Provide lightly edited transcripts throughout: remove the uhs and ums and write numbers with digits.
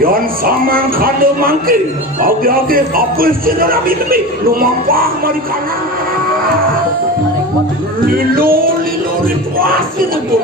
Yon samang kande mangkin age-age kapus sira mimi lumampah mari kana lilo rituasi itu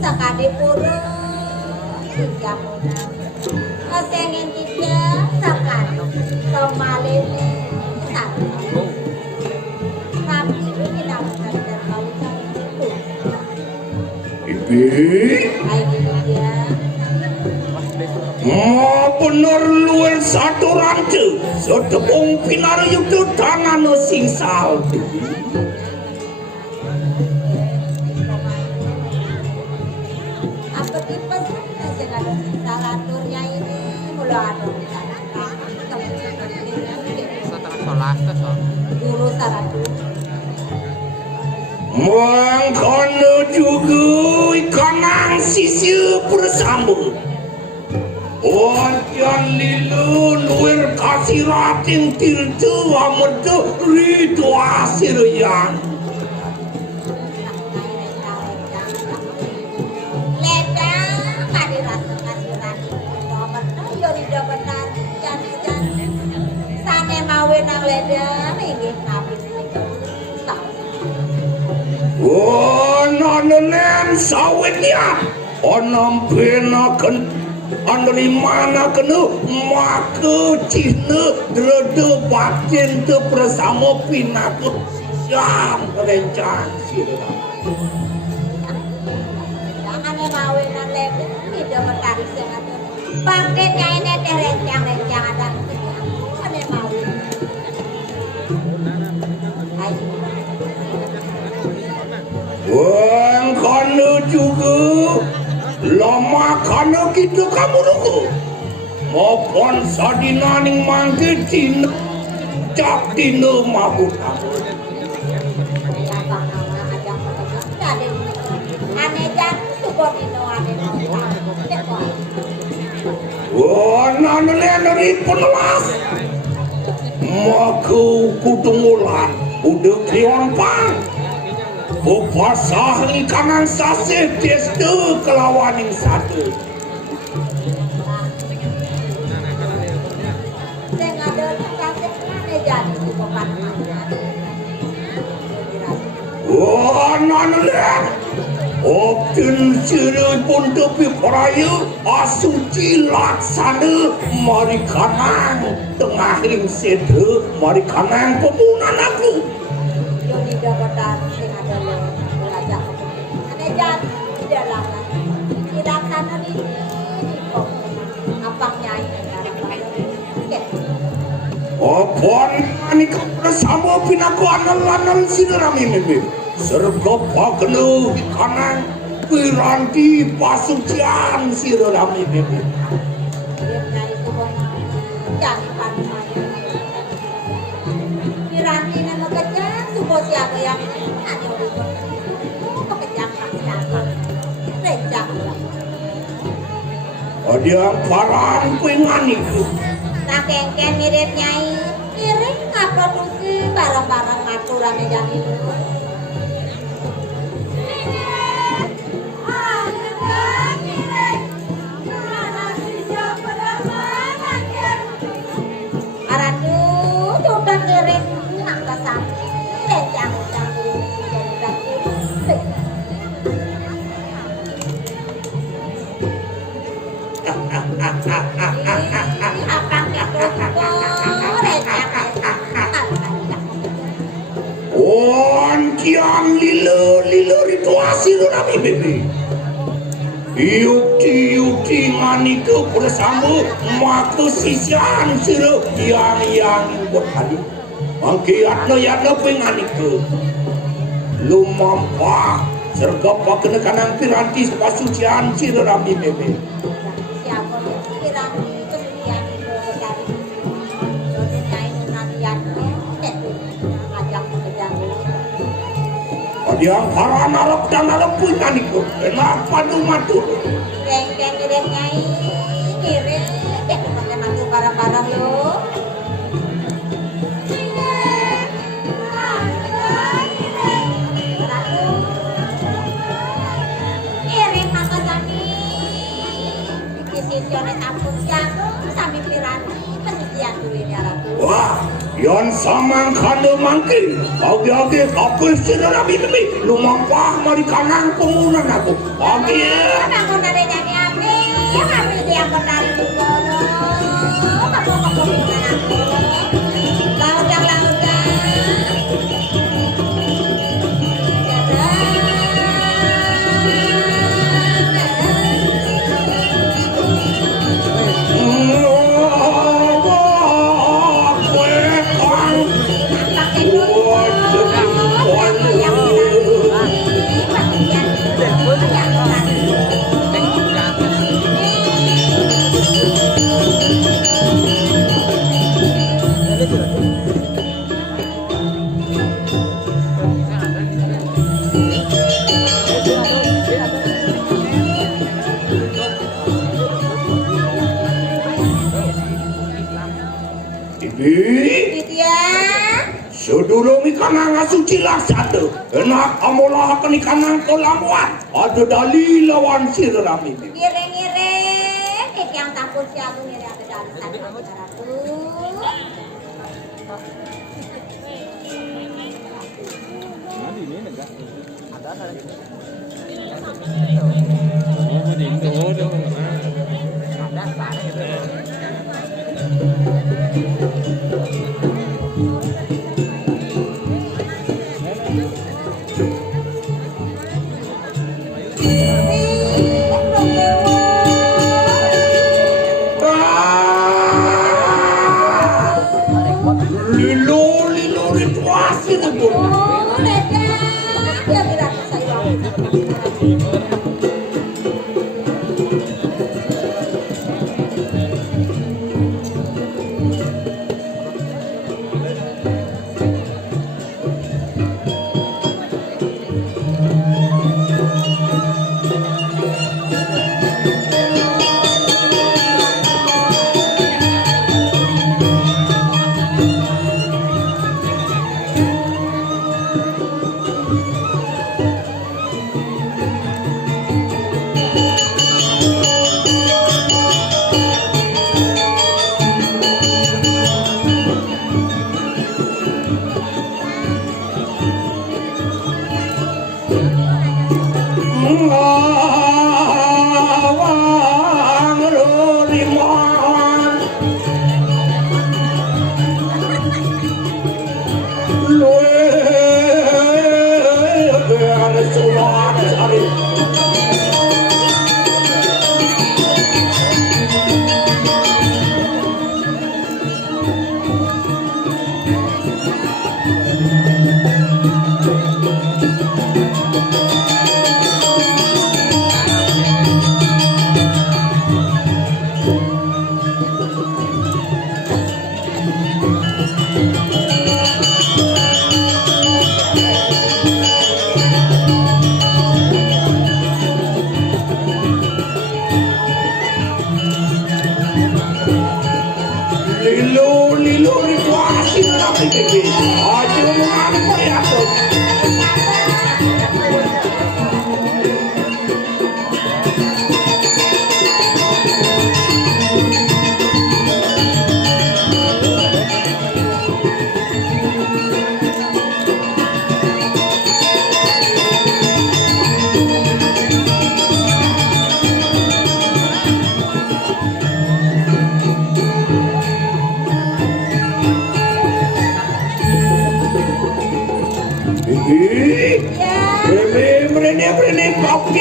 sakade pura jamuna kasengen kita sakan somalene tapi kita akan terbalik ibi bener luwih satu rancu sedepung pinarayuh tangan sing saldi mangkono juga ikanang sisi bersambut Ontian lilu luir kasih rating tirtu amedu ritu asir yang nonen sawitnya onam benakan andri mana kena maka cina drede batin te bersama pinakut jam rencang sirah jangan mawinan lebe tidak menarik sangat paketnya ini teh rencang ada ane mawin wang kana juga lama kana kita kamu dulu maupun sadinaning mangke tina cak tina mabuk ane jan support ino ane wah nane dari penelas maku kutungulan udah kriwampan Bupasah kanan sase teste kelawan yang satu. Wah, nanlek. Optin siri pun tepi perayu asuci laksana mari kanang tengah ring sede mari kanang pemunan aku. Jadi dapat sing ada belajar ada jat tidak lama tidak sana di kok apanya ini opon ani bersama pinaku anal sinarami mimi serga pagenu kanang piranti pasucian sinarami mimi piranti nama kejang supaya siapa yang ada kejang rencang ada parang pengan itu nah kengken mirip nyai mirip nggak produksi barang-barang aturan yang itu Kiang lilo itu hasil nami bebe. Yukti ngani ke bersama maka sisian siro yang berkali. Angkiatna yana pengani ke. Lumampak serga pakena kanang piranti pasucian siro nami bebe. Siapa piranti kesucian itu dari dosen kain nasian ajak pekerjaan. Yang para narap dan narap pun naniku. Kenapa tu matu? Keng nyai kiri dek pakai matu barang-barang lo. Kiri maka sami dikisisione sampun siang sami piranti pesucian duwe ratu. Wah, yon samang kande mangki. Agi kapal sira nabi bebe. Lumampah mari kanang pengunan aku. Agi. Aku nare nyani api. Yang api dia kenal dulu. Kamu pengunan aku. Laudang. Sedulung ikanang asuci laksana. Enak amolah akan ikanang kelamuan. Ada dalil lawan sirami. Ngiring-ngiring. Yang takut si aku ngiring ada dalil sana ratu. Lilo itu asli Oh, lega. Dia bilang saya.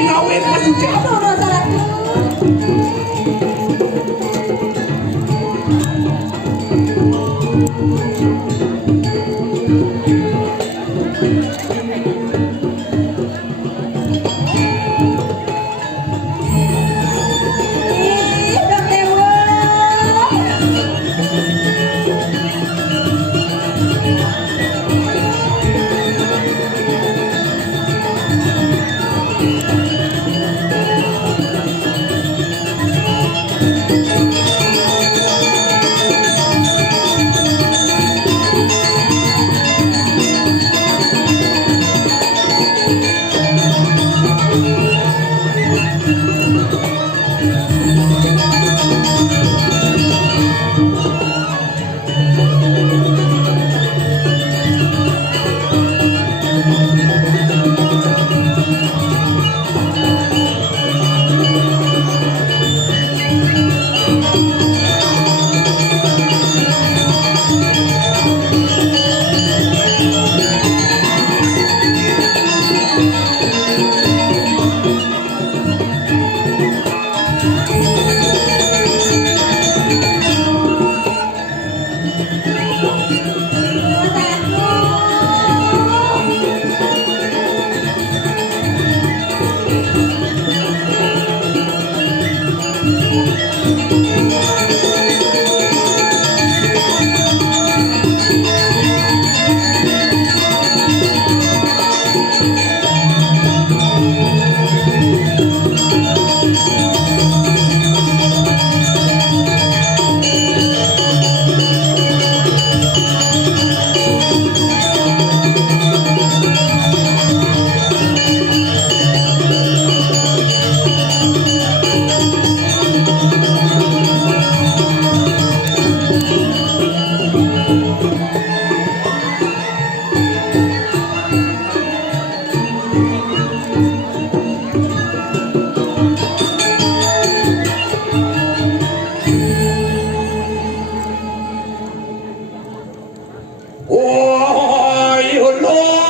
ngawe kasuci. Aduh, salah Oh, you Lord.